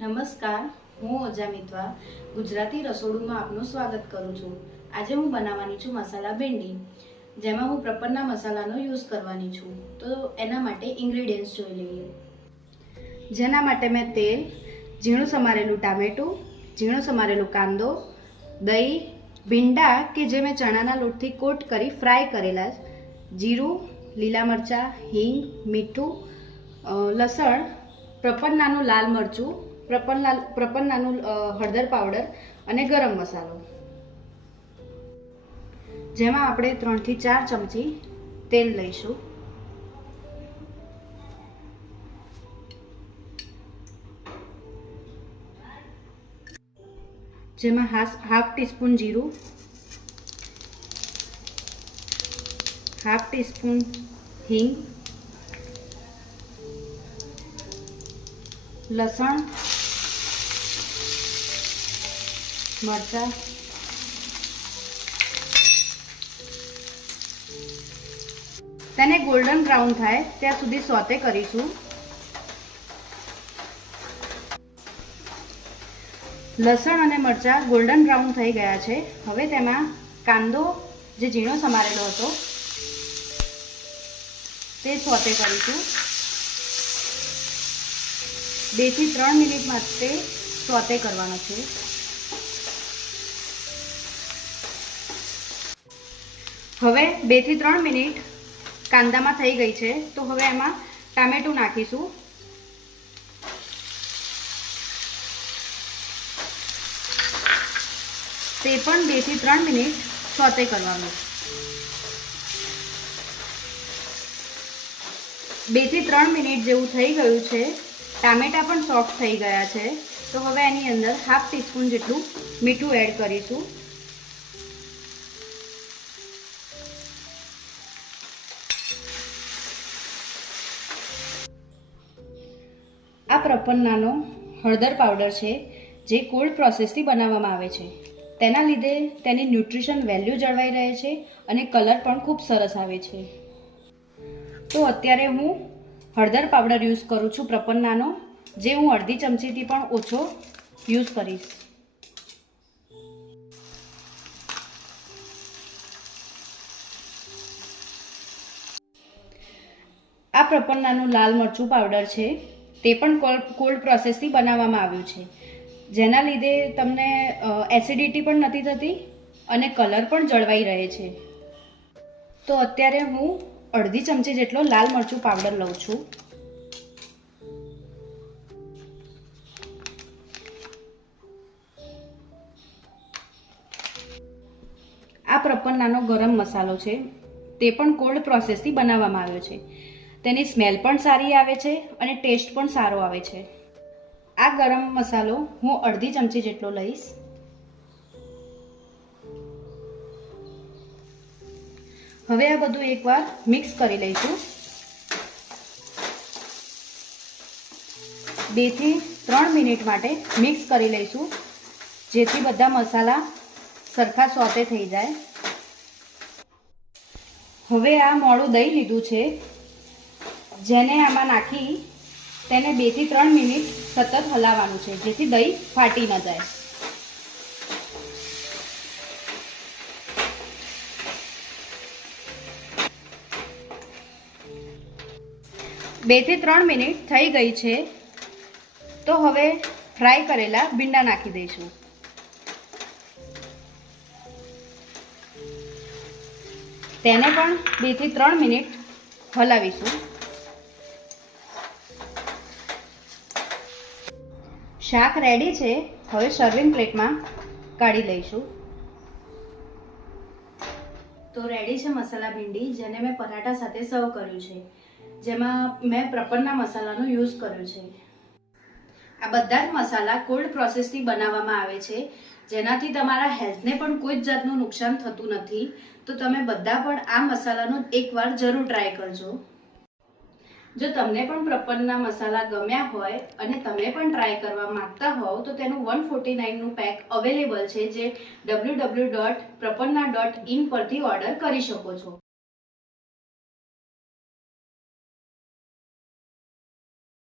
નમસ્કાર, હું ઓજામિત્વા ગુજરાતી રસોડુંમાં આપનું સ્વાગત કરું છું। આજે હું બનાવવાની છું મસાલા ભીંડી, જેમાં હું પ્રપન્ના મસાલાનો યુઝ કરવાની છું। તો એના માટે ઇન્ગ્રેડિયન્ટ્સ જોઈ લઈએ। જેના માટે મેં તેલ, ઝીણું સમારેલું ટામેટું, ઝીણું સમારેલું કાંદો, દહીં, ભીંડા કે જે મેં ચણાના લોટથી કોટ કરી ફ્રાય કરેલા, જીરું, લીલા મરચાં, હિંગ, મીઠું, લસણ, પ્રપન્નાનું લાલ મરચું, પ્રપન્નાનું હળદર પાવડર અને ગરમ મસાલો, જેમાં આપણે 3 થી 4 ચમચી તેલ લઈશું। જેમાં હાફ ટીસ્પૂન જીરું, હાફ ટીસ્પૂન હિંગ, લસણ, મરચાં, તેને ગોલ્ડન બ્રાઉન થાય ત્યાં સુધી સોતે કરીશું। લસણ અને મરચાં ગોલ્ડન બ્રાઉન થઈ ગયા છે। હવે તેમાં કાંદો જે ઝીણો સમારેલો હતો તે સોતે કરીશું। 2 થી 3 મિનિટ માટે સોતે કરવાનો છે। હવે 2 થી 3 મિનિટ કાંદામાં થઈ ગઈ છે, તો હવે એમાં ટામેટું નાખીશું। તે પણ 2 થી 3 મિનિટ સોતે કરવાનું। 2 થી 3 મિનિટ જેવું થઈ ગયું છે, ટામેટા પણ સોફ્ટ થઈ ગયા છે, તો હવે એની અંદર હાફ ટીસ્પૂન જેટલું મીઠું એડ કરીશું। આ પ્રપન્નાનો હળદર પાવડર છે, જે કોલ્ડ પ્રોસેસથી બનાવવામાં આવે છે। તેના લીધે તેની ન્યુટ્રિશન વેલ્યુ જળવાઈ રહે છે અને કલર પણ ખૂબ સરસ આવે છે। તો અત્યારે હું હળદર પાવડર યુઝ કરું છું પ્રપન્નાનો, જે હું અડધી ચમચીથી પણ ઓછો યુઝ કરીશ। આ પ્રપન્નાનું લાલ મરચું પાવડર છે, તે પણ કોલ્ડ પ્રોસેસથી બનાવવામાં આવ્યું છે, જેના લીધે તમને એસિડિટી પણ નથી થતી અને કલર પણ જળવાઈ રહે છે। તો અત્યારે હું અડધી ચમચી જેટલો લાલ મરચું પાવડર લઉં છું। આ પ્રપન્નાનો ગરમ મસાલો છે, તે પણ કોલ્ડ પ્રોસેસથી બનાવવામાં આવ્યો છે। તેની સ્મેલ પણ સારી આવે છે અને ટેસ્ટ પણ સારો આવે છે। આ ગરમ મસાલો હું અડધી ચમચી જેટલો લઈશ। હવે આ બધું એકવાર મિક્સ કરી લઈશું। 2 થી 3 મિનિટ માટે મિક્સ કરી લઈશું, જેથી બધા મસાલા સરખા સોતે થઈ જાય। હવે આ મોળું દહીં લીધું છે, જેને આમાં નાખી તેને 2 થી 3 મિનિટ સતત હલાવવાનું છે, જેથી દહીં ફાટી ન જાય। બે થી 3 મિનિટ થઈ ગઈ છે, તો હવે ફ્રાય કરેલા ભીંડા નાખી દઈશું। તેને પણ 2 થી 3 મિનિટ હલાવીશું। શાક રેડી છે, હવે સર્વિંગ પ્લેટમાં કાઢી લઈશું। તો રેડી છે મસાલા ભીંડી, જેને મેં પરાઠા સાથે સર્વ કર્યું છે, જેમાં મેં પ્રપન્ના મસાલાનો યુઝ કર્યો છે। આ બધા જ મસાલા કોલ્ડ પ્રોસેસથી બનાવવામાં આવે છે, જેનાથી તમારા હેલ્થને પણ કોઈ જ જાતનું નુકસાન થતું નથી। તો તમે બધા પણ આ મસાલાનો એકવાર જરૂર ટ્રાય કરજો। જો તમને પણ પ્રપન્ના મસાલા ગમ્યા હોય અને તમે પણ ટ્રાય કરવા માંગતા હોવ તો તેનું 149 નું પેક અવેલેબલ છે, જે www.prapanna.in પરથી ઓર્ડર કરી શકો છો।